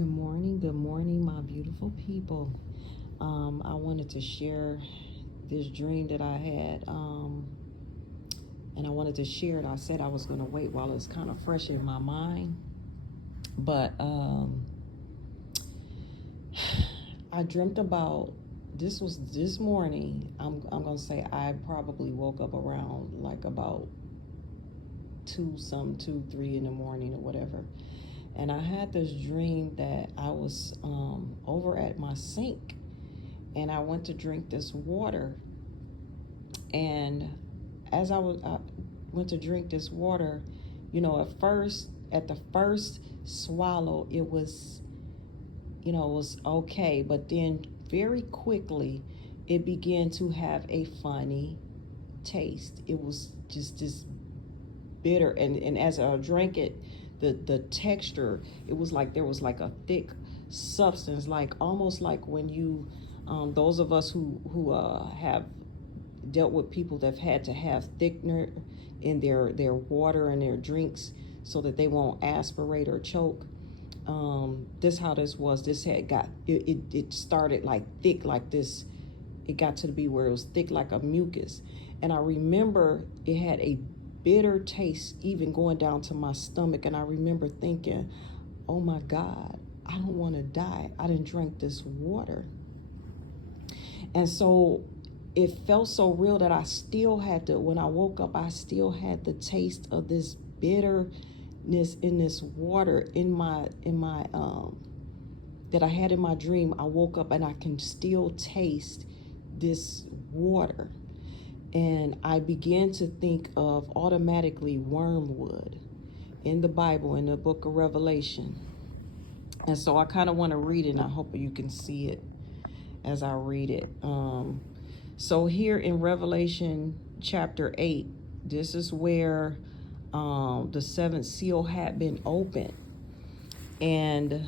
Good morning, my beautiful people. I wanted to share this dream that I had, and I wanted to share it. I said I was going to wait while it's kind of fresh in my mind, but I dreamt about this was this morning. I'm gonna say I probably woke up around like about 3 in the morning or whatever. And I had this dream that I was over at my sink and I went to drink this water. And as I went to drink this water, at the first swallow, it was, it was okay. But then very quickly, it began to have a funny taste. It was just this bitter. And as I drank it, the texture, it was like there was like a thick substance, like almost like when you those of us who have dealt with people that have had to have thickener in their water and their drinks so that they won't aspirate or choke. This how this was. This had got it started like thick like this. It got to be where it was thick like a mucus. And I remember it had a bitter taste even going down to my stomach. And I remember thinking, oh my God, I don't want to die. I didn't drink this water. And so it felt so real that I still had to, when I woke up, I still had the taste of this bitterness in this water in my that I had in my dream. I woke up and I can still taste this water. And I began to think of automatically wormwood in the Bible, in the book of Revelation. And so I kind of want to read it, and I hope you can see it as I read it. So here in Revelation chapter 8, this is where the seventh seal had been opened. And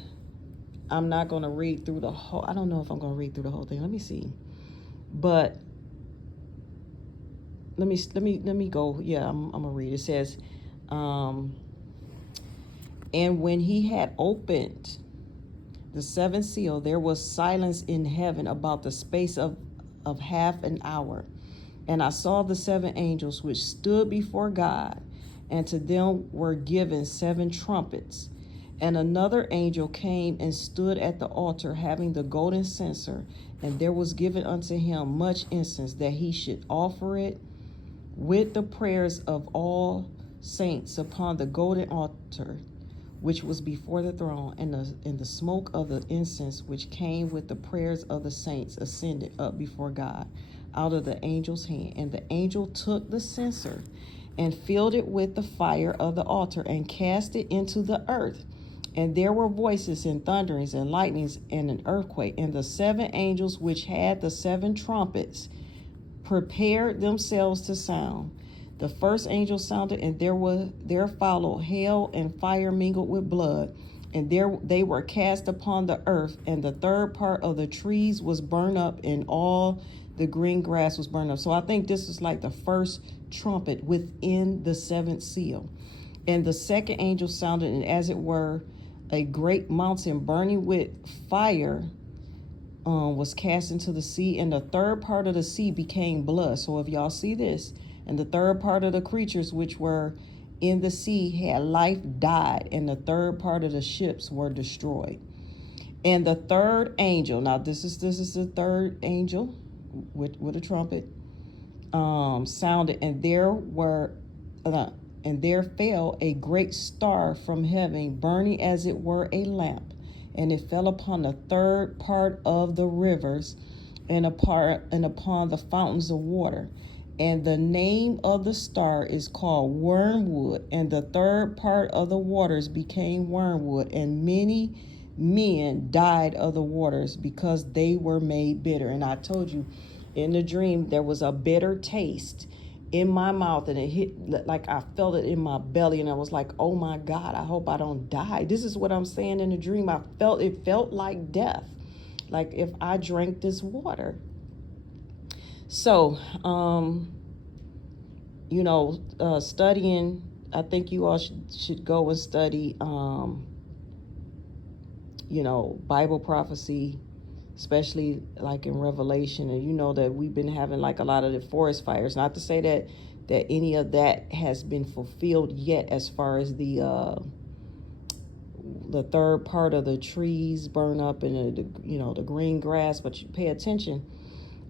I'm not going to read through the whole, I don't know if I'm going to read through the whole thing. Let me see. But let me go. Yeah, I'm gonna read. It says, and when he had opened the seventh seal, there was silence in heaven about the space of half an hour. And I saw the seven angels which stood before God, and to them were given seven trumpets. And another angel came and stood at the altar, having the golden censer, and there was given unto him much incense, that he should offer it with the prayers of all saints upon the golden altar which was before the throne. And the smoke of the incense which came with the prayers of the saints ascended up before God out of the angel's hand. And the angel took the censer and filled it with the fire of the altar and cast it into the earth. And there were voices and thunderings and lightnings and an earthquake. And the seven angels which had the seven trumpets prepared themselves to sound. The first angel sounded, and there followed hail and fire mingled with blood, and they were cast upon the earth. And the third part of the trees was burned up, and all the green grass was burned up. So I think this is like the first trumpet within the seventh seal. And the second angel sounded, and as it were, a great mountain burning with fire was cast into the sea, and the third part of the sea became blood. So if y'all see this, and the third part of the creatures which were in the sea had life died, and the third part of the ships were destroyed. And the third angel, now this is the third angel with a trumpet, sounded, and there fell a great star from heaven, burning as it were a lamp. And it fell upon the third part of the rivers and upon the fountains of water. And the name of the star is called Wormwood. And the third part of the waters became wormwood, and many men died of the waters because they were made bitter. And I told you in the dream there was a bitter taste in my mouth, and it hit like I felt it in my belly, and I was like, oh my God, I hope I don't die. This is what I'm saying in the dream. It felt like death, like if I drank this water. So studying, I think you all should go and study Bible prophecy, especially like in Revelation. And you know that we've been having like a lot of the forest fires. Not to say that any of that has been fulfilled yet, as far as the third part of the trees burn up and the green grass, but you pay attention.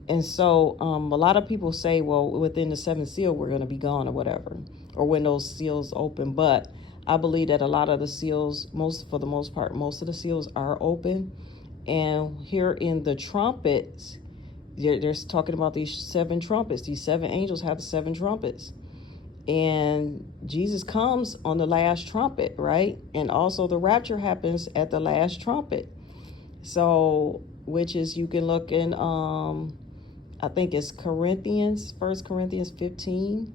And so a lot of people say, well, within the seventh seal we're going to be gone or whatever, or when those seals open. But I believe that a lot of the seals, for the most part, most of the seals are open. And here in the trumpets, they're talking about these 7 trumpets. These 7 angels have the 7 trumpets. And Jesus comes on the last trumpet, right? And also the rapture happens at the last trumpet. So, which is, you can look in, I think it's 1 Corinthians 15.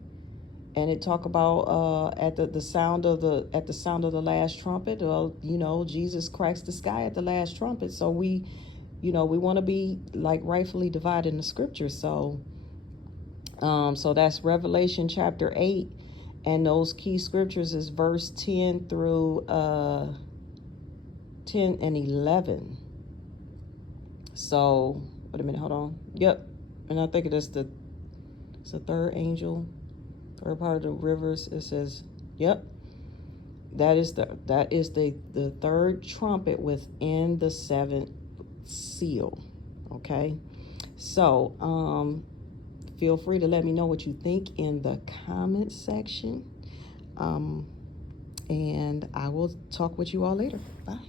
And it talk about at the sound of the last trumpet. Well, Jesus cracks the sky at the last trumpet. So we want to be like rightfully dividing the scripture. So that's Revelation chapter 8, and those key scriptures is verse 10 through 10 and 11. So wait a minute, hold on. Yep, and I think it's the third angel. Third part of the rivers, it says, yep, that is the third trumpet within the 7th seal. Okay, so feel free to let me know what you think in the comment section, and I will talk with you all later. Bye.